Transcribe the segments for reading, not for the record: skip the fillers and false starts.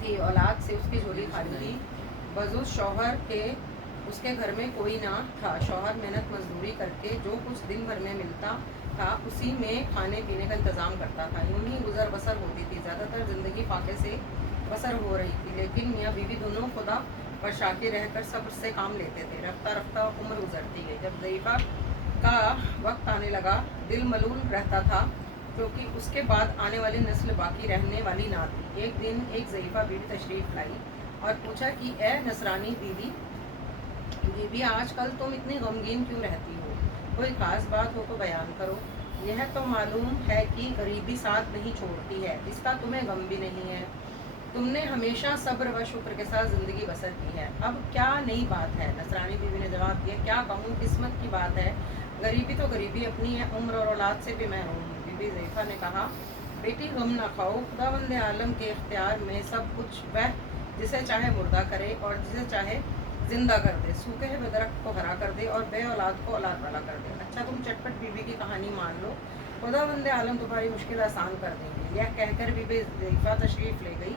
थी, औलाद से उसकी झोली खाली थी, बजुज़ शौहर के उसके घर में कोई ना था। शौहर मेहनत मजदूरी करके जो कुछ दिन भर में मिलता था उसी में खाने पीने का इंतज़ाम करता था। यूं ही गुजर बसर होती थी। ज़्यादातर ज़िंदगी फाके से बसर हो रही थी, लेकिन मियाँ बीवी दोनों खुदा पर शाकिर रहकर सब्र से काम लेते थे। रफ्ता रफ्ता उम्र गुजरती गई। जब ज़ईफ़ा का वक्त आने लगा, दिल मलूल रहता था क्योंकि उसके बाद आने वाली नस्ल बाकी रहने वाली ना थी। एक दिन एक ज़ईफ़ा बीवी तशरीफ़ लाई और पूछा कि ए नसरानी बीवी बीवी आजकल तुम इतनी गमगीन क्यों रहती हो? कोई ख़ास बात हो तो बयान करो। यह तो मालूम है कि गरीबी साथ नहीं छोड़ती है, इसका तुम्हें गम भी नहीं है। तुमने हमेशा सब्र व शुक्र के साथ ज़िंदगी बसर की है, अब क्या नई बात है? नसरानी बीवी ने जवाब दिया, क्या कहूँ, किस्मत की बात है। गरीबी तो गरीबी अपनी है, उम्र और औलाद से भी महरूम हूँ। बीबी ज़ईफ़ा ने कहा, बेटी गम ना खाओ, खुदावंद आलम के इख्तियार में सब कुछ। वह जिसे चाहे मुर्दा करे और जिसे चाहे जिंदा कर दे, सूखे हुए दरख्त को हरा कर दे और बे औलाद को औलाद वाला कर दे। अच्छा, तुम चटपट बीवी की कहानी मान लो, खुदावंद आलम तुम्हारी मुश्किल आसान कर देंगे। यह कहकर बीबी ज़ईफ़ा तशरीफ़ ले गई।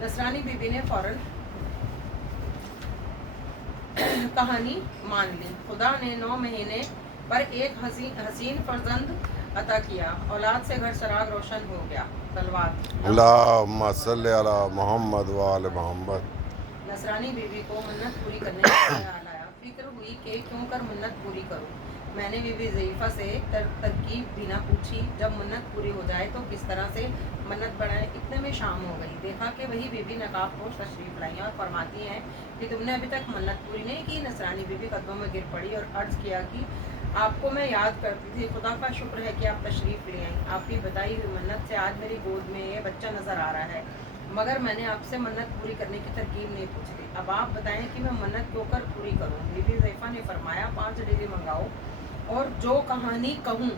नसरानी बीबी ने फ़ौरन कहानी मान ली। खुदा ने 9 महीने पर एक हसीन फर्जंद अता किया। औलाद से घर चराग रोशन हो गया। तलवात अल्लाहुम्मा सल्ली अला मोहम्मद व आले मोहम्मद। नसरानी बीवी को मन्नत पूरी करने का ख्याल आया। फिक्र हुई कि क्यों कर मन्नत पूरी करूं। मैंने बीबी ज़ईफ़ा से तरकीब भी ना पूछी, जब मन्नत पूरी हो जाए तो किस तरह से मन्नत बढ़ाएं। इतने में शाम हो गई। देखा कि वही बीबी नकाब पोश तशरीफ़ लाई और फरमाती हैं कि तुमने अभी तक मन्नत पूरी नहीं की। नसरानी बीबी कदमों में गिर पड़ी और अर्ज़ किया कि आपको मैं याद करती थी, खुदा का शुक्र है कि आप तशरीफ़ ले आई। आपकी बताई हुई मन्नत से आज मेरी गोद में ये बच्चा नज़र आ रहा है, मगर मैंने आपसे मन्नत पूरी करने की तरकीब नहीं पूछी थी। अब आप बताएं कि मैं मन्नत क्यों कर पूरी करूं। बीबी ज़ईफ़ा ने फरमाया, 5 डली मंगाओ और जो कहानी कहूँ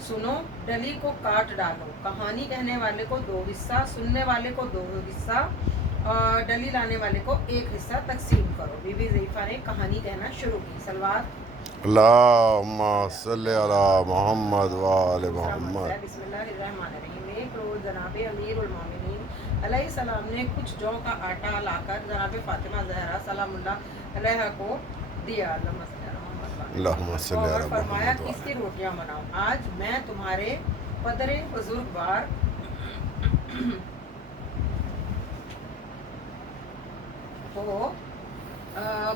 सुनो, डली को काट डालो। कहानी कहने वाले को 2 हिस्सा, सुनने वाले को 2 हिस्सा और डली लाने वाले को 1 हिस्सा तकसीम करो। बीबी ज़ईफ़ा ने कहानी कहना शुरू की। सलवार अल्लाहुम्मा सल्ली अला मोहम्मद व आले मोहम्मद। बिस्मिल्लाहिर्रहमानिर्रहीम। एक रोज़ जनाब अमीरुल मोमिनीन अलैहिस्सलाम ने कुछ जौ का आटा लाकर जनाब फ़ातिमा ज़हरा सलामुल्लाह अलैहा को दिया अल्लाहुम्मा सल्ली और अला फरमाया मोहम्मद व कि आले। इसकी रोटियां बनाओ। आज मैं तुम्हारे पदरे बुजुर्गवार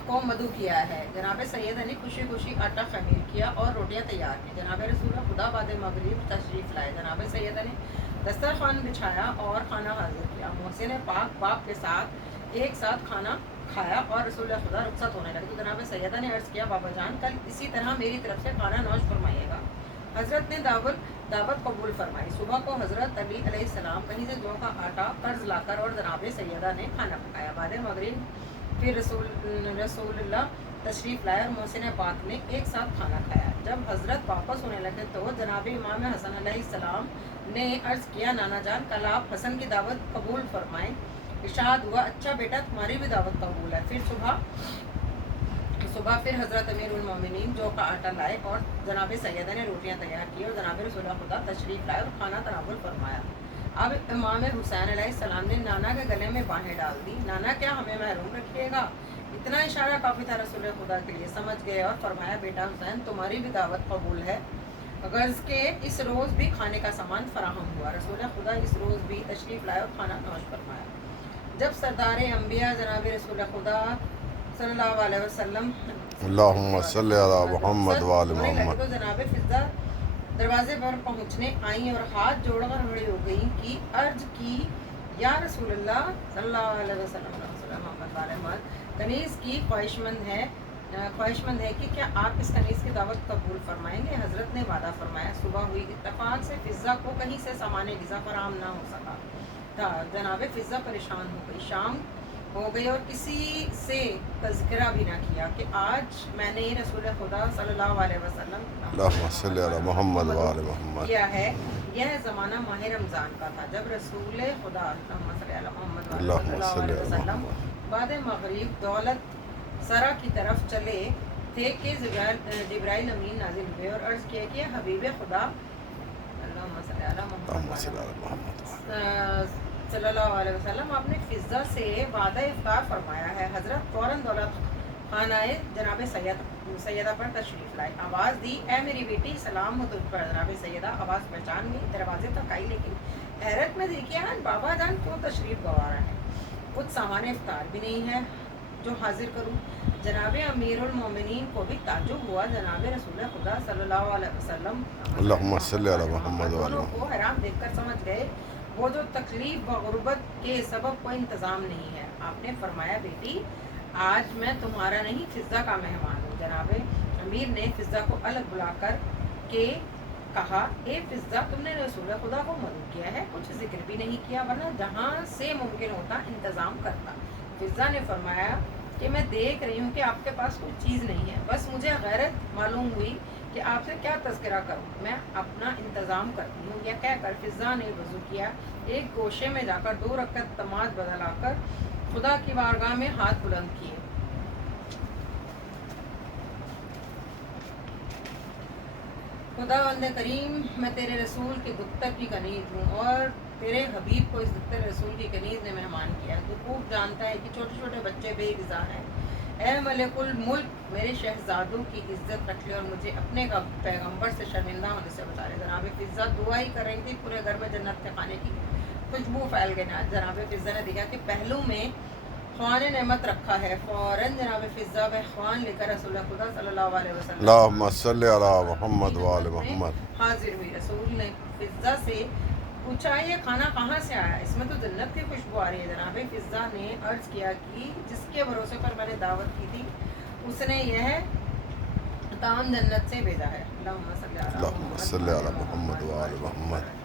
को मधु किया है। जनाब सैयद ने खुशी खुशी आटा खमीर किया और रोटियां तैयार की। जनाब रसूल खुदा बाद मगरिब तशरीफ़ लाए। जनाब सैयद ने दस्तरखान बिछाया और खाना हाजिर किया। मोहसिन पाक बाप के साथ एक साथ खाना खाया और रसूल खुदा रुखसत होने लगे तो जनाब सैयदा ने अर्ज़ किया, बाबा जान, कल इसी तरह मेरी तरफ से खाना नौश फरमाइएगा। हज़रत ने दावत कबूल फरमाई। सुबह को हज़रत अली अलैहिस्सलाम कहीं से जौ का आटा कर्ज लाकर और जनाब सैयदा ने खाना पकाया। बाद मगरिब फिर रसूलुल्लाह तशरीफ़ लाए और मोहसिन पाक ने एक साथ खाना खाया। जब हज़रत वापस होने लगे तो जनाब इमाम हसन अलैहिस्सलाम ने अर्ज़ किया, नाना जान, कल आप हसन की दावत कबूल फरमाएं। इरशाद हुआ, अच्छा बेटा, तुम्हारी भी दावत कबूल है। फिर सुबह फिर हज़रत अमीरुल मोमिनीन जौ का आटा लाए और जनाब सैयदा ने रोटियां तैयार की और जनाब रसूल खुदा तशरीफ़ लाए और खाना तनावुल फरमाया। अब इमाम हुसैन अलैहिस्सलाम ने नाना के गले में बाहें डाल दी। नाना, क्या हमें महरूम रखिएगा? इतना इशारा काफ़ी था रसूल खुदा के लिए। समझ गए और फरमाया, बेटा हुसैन, तुम्हारी भी दावत कबूल है। गर्ज के इस रोज़ भी खाने का सामान फराहम हुआ। रसूल खुदा इस रोज़ भी तशरीफ़ लाए और खाना नौश फरमाया। जब सरदार अंबिया जनाब रसूल खुदा सल्लल्लाहु अलैहि वसल्लम अल्लाहुम्मा सल्ली अला मोहम्मद व आले होने लगे मोहम्मद। तो जनाब फिजा दरवाजे पर पहुंचने आई और हाथ जोड़कर खड़ी हो गई कि अर्ज की, या रसूलल्लाह सल्लल्लाहु अलैहि वसल्लम, कनीज़ की ख्वाहिशमंद है कि क्या आप इस कनीज़ की दावत कबूल फरमाएंगे? हज़रत ने वादा फरमाया। सुबह हुई। इत्तफाक से फ़िज़ा को कहीं से सामान ग़िज़ा फराहम ना हो सका था। जनाब फ़िज़ा परेशान हो गई। शाम हो गई और किसी से तज़किरा भी ना किया कि आज मैंने रसूल खुदा सल्लल्लाहु अलैहि वसल्लम अल्लाहुम्मा सल्ली अला मोहम्मद व आले मोहम्मद किया है। यह ज़माना माह रमज़ान का था जब रसूल खुदा अल्लाहुम्मा सल्ली अला वसल्लम मोहम्मद। बाद मगरिब दौलत सरा की तरफ चले थे कि जिब्राइल अमीन नाजिल हुए और अर्ज़ किया कि हबीब खुदा अल्लाहुम्मा सल्ली अला मोहम्मद व आले मोहम्मद। صلی اللہ علیہ وسلم آپ نے فضہ سے وعدہ افطار فرمایا ہے۔ حضرت فوراً دولت خانہ جناب سیدہ پر تشریف لائے، آواز دی، اے میری بیٹی سلام ہو تجھ پر۔ جناب سیدہ آواز پہچان گئی، دروازے تک آئی، لیکن حیرت میں دیکھا بابا جان کیوں تشریف گوا رہا ہے، کچھ سامان افطار بھی نہیں ہے جو حاضر کروں۔ جناب امیر المومنین کو بھی تعجب ہوا، جناب رسول خدا صلی اللہ علیہ وسلم اللہم صلی علی محمد وعلی دونوں کو حیران دیکھ کر سمجھ گئے وہ جو تکلیف و غربت کے سبب کوئی انتظام نہیں ہے۔ آپ نے فرمایا بیٹی آج میں تمہارا نہیں فضہ کا مہمان ہوں۔ جناب امیر نے فضہ کو الگ بلا کر کے کہا، اے فضہ تم نے رسول خدا کو مدعو کیا ہے، کچھ ذکر بھی نہیں کیا، ورنہ جہاں سے ممکن ہوتا انتظام کرتا۔ فضہ نے فرمایا کہ میں دیکھ رہی ہوں کہ آپ کے پاس کوئی چیز نہیں ہے، بس مجھے غیرت معلوم ہوئی کہ آپ سے کیا تذکرہ کروں، میں اپنا انتظام کرتی ہوں۔ یہ کہہ کر فضہ نے وضو کیا، ایک گوشے میں جا کر 2 رکعت نماز بدلا کر خدا کی بارگاہ میں ہاتھ بلند کیے۔ خداوند کریم میں تیرے رسول کی دختر کی کنیز ہوں اور تیرے حبیب کو اس دختر رسول کی کنیز نے مہمان کیا۔ تو خوب جانتا ہے کہ چھوٹے چھوٹے بچے بے غذا ہیں، اے ملک الملک میرے شہزادوں کی عزت رکھ لے اور مجھے اپنے پیغمبر سے شرمندہ ہونے سے بچا لے۔ جناب فضہ دعا ہی کر رہی تھی، پورے گھر میں جنت کے کھانے کی خوشبو پھیل گئی۔ جناب فضہ نے دیکھا کہ پہلو میں خوان نعمت رکھا ہے، فوراً جناب فضہ وہ خوان لے کر رسول خدا صلی اللہ علیہ وسلم اللہم صلی علی محمد وعلی محمد حاضر ہوئی۔ رسول نے فضہ سے پوچھا یہ کھانا کہاں سے آیا، اس میں تو جنت کی خوشبو آ رہی ہے۔ جناب فضہ نے عرض کیا کہ جس کے بھروسے پر میں نے دعوت کی تھی اس نے یہ طعام جنت سے بھیجا ہے۔ اللہم اللہم صلی علی محمد وعلی محمد۔